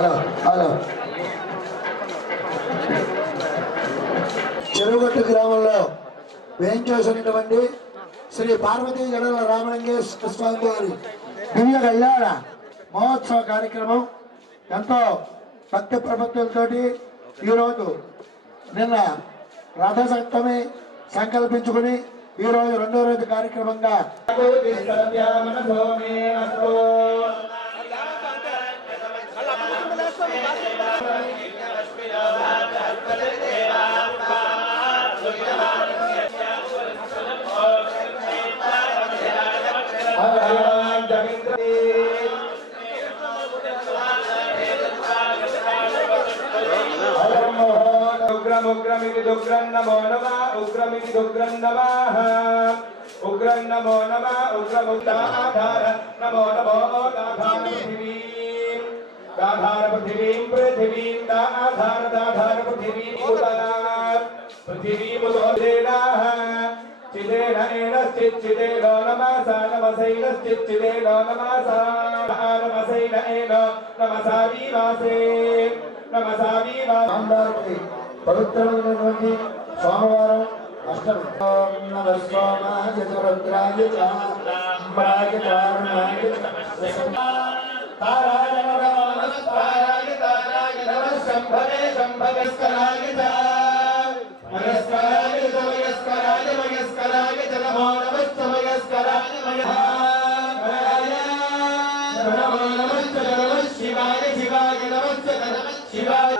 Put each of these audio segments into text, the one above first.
Hello hello చెరువుగట్టు గ్రామంలో వేయించేసినటువంటి శ్రీ పార్వతీ జడల రామలింగేశ్వర స్వామి వారి దివ్య కళ్యాణ మహోత్సవ కార్యక్రమం ఎంతో భక్తి ప్రపత్తులతో ఈరోజు నిన్న రథసప్తమి సంకల్పించుకుని ఈరోజు రెండో రోజు కార్యక్రమంగా उग्रमिति दुग्रं नमो नमः उग्रमिति दुग्रं नमः उग्रं नमो नमः उग्रमुक्ताधार नमो नमो दाधार पृथिवीं पृथिवीं दाधार पृथिवीं मुदोदेनाः चिदेन एनश्चिच्चिदेनो नमसा नमसैनश्चिच्चिदेनो नमसा नमसैन एनो नमसा विवासे नमसा विवासे పవిత్రమైనటువంటి సోమవారం అష్టమి నమః సోమాయ రుద్రాయ చ అంబరాయ చారుణాయ తారాయ నమః తారాయ నమః శంభవే శంభవస్కరాయ చ మయస్కరాయ నమో నమః మయస్కరాయ నమో నమః శివాయ నమః శివాయ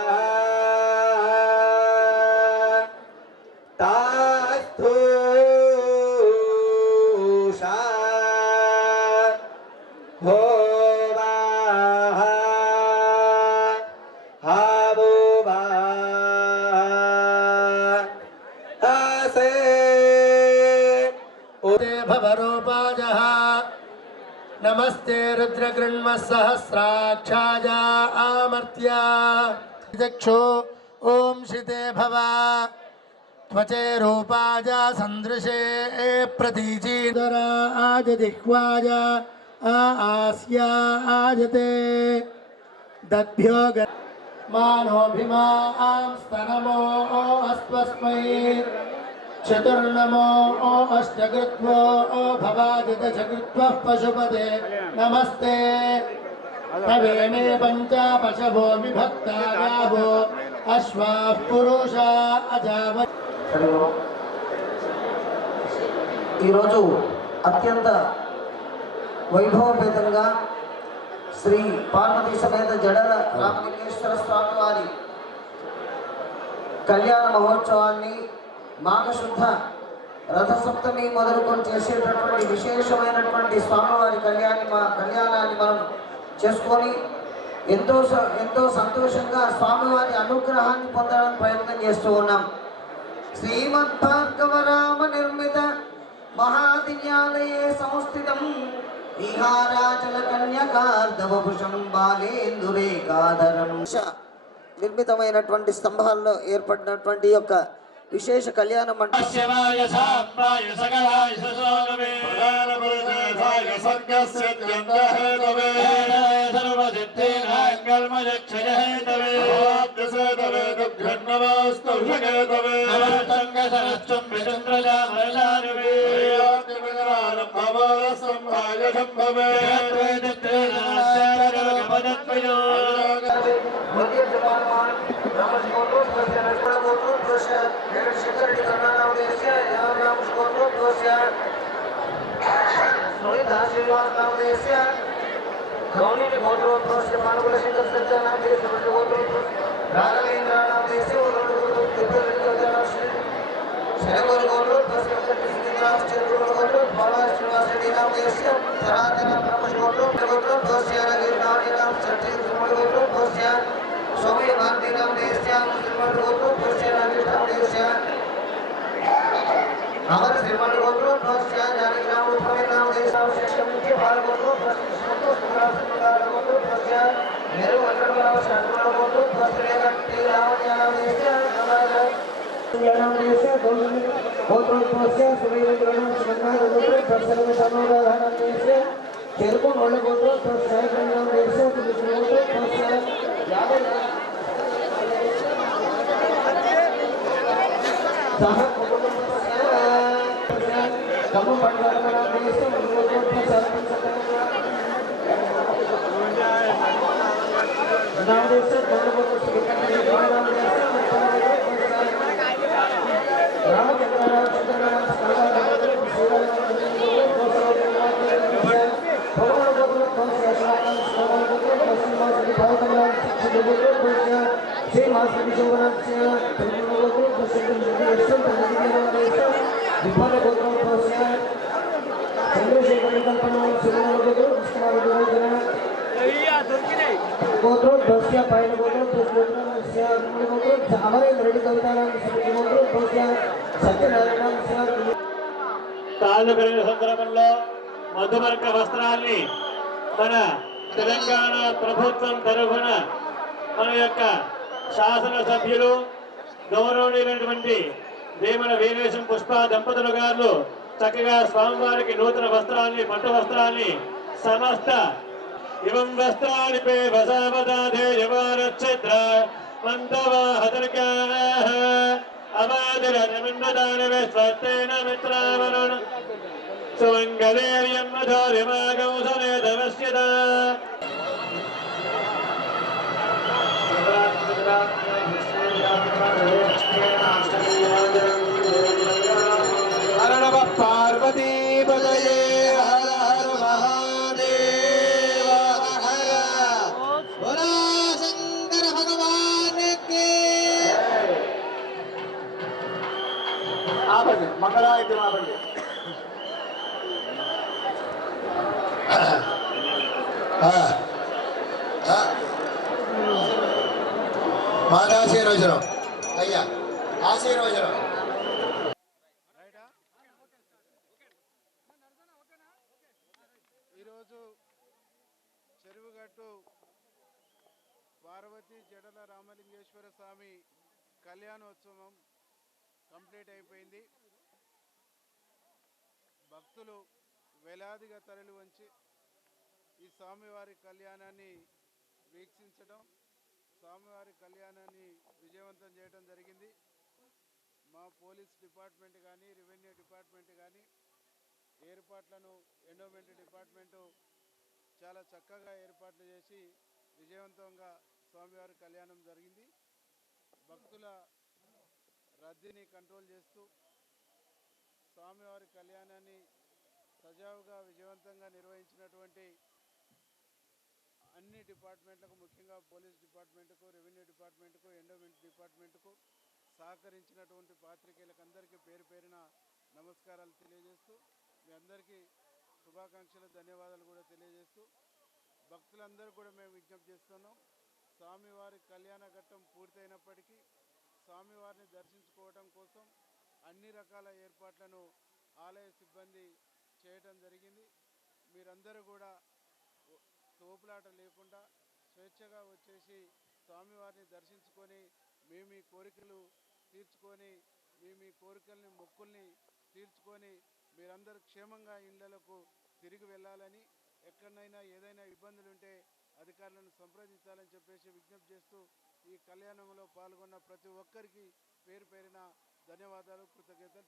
नमस्ते रुद्रगृण्मसहस्राक्षाय आमर्त्य चक्षु ओम शिते भव त्वचे रूपाय सन्दृशे प्रतीचीधराज जिह्वाय आस्या आजते दद्भ्यो मानोभिमां स्तनमो अस्मस्मै चतुर्नमो अष्टकृत्वो भवादित चकृत्वः पशुपते नमस्ते तवेमे पंच पशवो विभक्ता गावो अश्वाः पुरुषा अजाव ఈరోజు అత్యంత వైభవపేతంగా శ్రీ పార్వతీ సమేత జడల రామలింగేశ్వర స్వామి వారి కళ్యాణ మహోత్సవాన్ని మాఘశుద్ధ రథసప్తమి మొదలుకొని చేసేటటువంటి విశేషమైనటువంటి స్వామివారి కళ్యాణాన్ని మనం చేసుకొని ఎంతో సంతోషంగా స్వామివారి అనుగ్రహాన్ని పొందడానికి ప్రయత్నం చేస్తూ ఉన్నాం. శ్రీమద్ భార్గవ రామ నిర్మిత మహాదివ్యాలయే సంస్థితం విహారాచల కన్యకార్ధవభుషం బాలేందురేకాధరం నిర్మితమైనటువంటి స్తంభాల్లో ఏర్పడినటువంటి యొక్క విశేష కళ్యాణ మండపం తాళ్ళు పెరిగిన సందర్భంలో మధుమర్క వస్త్రాన్ని మన తెలంగాణ ప్రభుత్వం తరఫున మన యొక్క శాసనసభ్యులు గౌరవనీయులైనటువంటి వేమన వీరేశం పుష్ప దంపతులు గారు చక్కగా స్వామివారికి నూతన వస్త్రాన్ని పట్టు వస్త్రాన్ని సమస్త ఇవం వస్త్రాన్ని పే వసావదాధే యవారచ్ఛద్ర మంతవాహదర్గా అవాదిరమింద్రదానవే స్వస్తేన మిత్రావరుణ సుమంగళేర్యం మధోరిమాగౌ సమేధవస్యత హర నమ పార్వతీ పదయే హర హర మహాదేవ హర बोला शंकर भगवान के ఆపండి మంగళాయతి ఆపండి మాది ఆశీర్వచనం అయ్యా ఆశీర్వచనం ఈరోజు చెరువుగట్టు పార్వతీ జడల రామలింగేశ్వర స్వామి కళ్యాణోత్సవం కంప్లీట్ అయిపోయింది. భక్తులు వేలాదిగా తరలి వచ్చి ఈ స్వామివారి కళ్యాణాన్ని వీక్షించడం, స్వామివారి కళ్యాణాన్ని విజయవంతం చేయడం జరిగింది. మా పోలీస్ డిపార్ట్మెంట్ కానీ, రెవెన్యూ డిపార్ట్మెంట్ కానీ ఏర్పాట్లను ఎండోమెంట్ డిపార్ట్మెంటు చాలా చక్కగా ఏర్పాట్లు చేసి విజయవంతంగా స్వామివారి కళ్యాణం జరిగింది. భక్తుల రద్దీని కంట్రోల్ చేస్తూ స్వామివారి కళ్యాణాన్ని సజావుగా విజయవంతంగా నిర్వహించినటువంటి అన్ని డిపార్ట్మెంట్లకు, ముఖ్యంగా పోలీస్ డిపార్ట్మెంట్కు, రెవెన్యూ డిపార్ట్మెంట్కు, ఎండోమెంట్ డిపార్ట్మెంట్కు సహకరించినటువంటి పాత్రికేయులకు అందరికీ పేరు పేరున నమస్కారాలు తెలియజేస్తూ, మీ అందరికీ శుభాకాంక్షలు, ధన్యవాదాలు కూడా తెలియజేస్తూ, భక్తులందరూ కూడా మేము విజ్ఞప్తి చేస్తున్నాం. స్వామివారి కళ్యాణ ఘట్టం పూర్తయినప్పటికీ స్వామివారిని దర్శించుకోవడం కోసం అన్ని రకాల ఏర్పాట్లను ఆలయ సిబ్బంది చేయటం జరిగింది. మీరందరూ కూడా తోపులాట లేకుండా స్వేచ్ఛగా వచ్చేసి స్వామివారిని దర్శించుకొని మీ కోరికలు తీర్చుకొని, మీ కోరికల్ని, మొక్కుల్ని తీర్చుకొని మీరందరూ క్షేమంగా ఇళ్లకు తిరిగి వెళ్ళాలని, ఎక్కడైనా ఏదైనా ఇబ్బందులు ఉంటే అధికారులను సంప్రదించాలని చెప్పేసి విజ్ఞప్తి చేస్తూ, ఈ కళ్యాణంలో పాల్గొన్న ప్రతి ఒక్కరికి పేరు పేరున ధన్యవాదాలు, కృతజ్ఞతలు.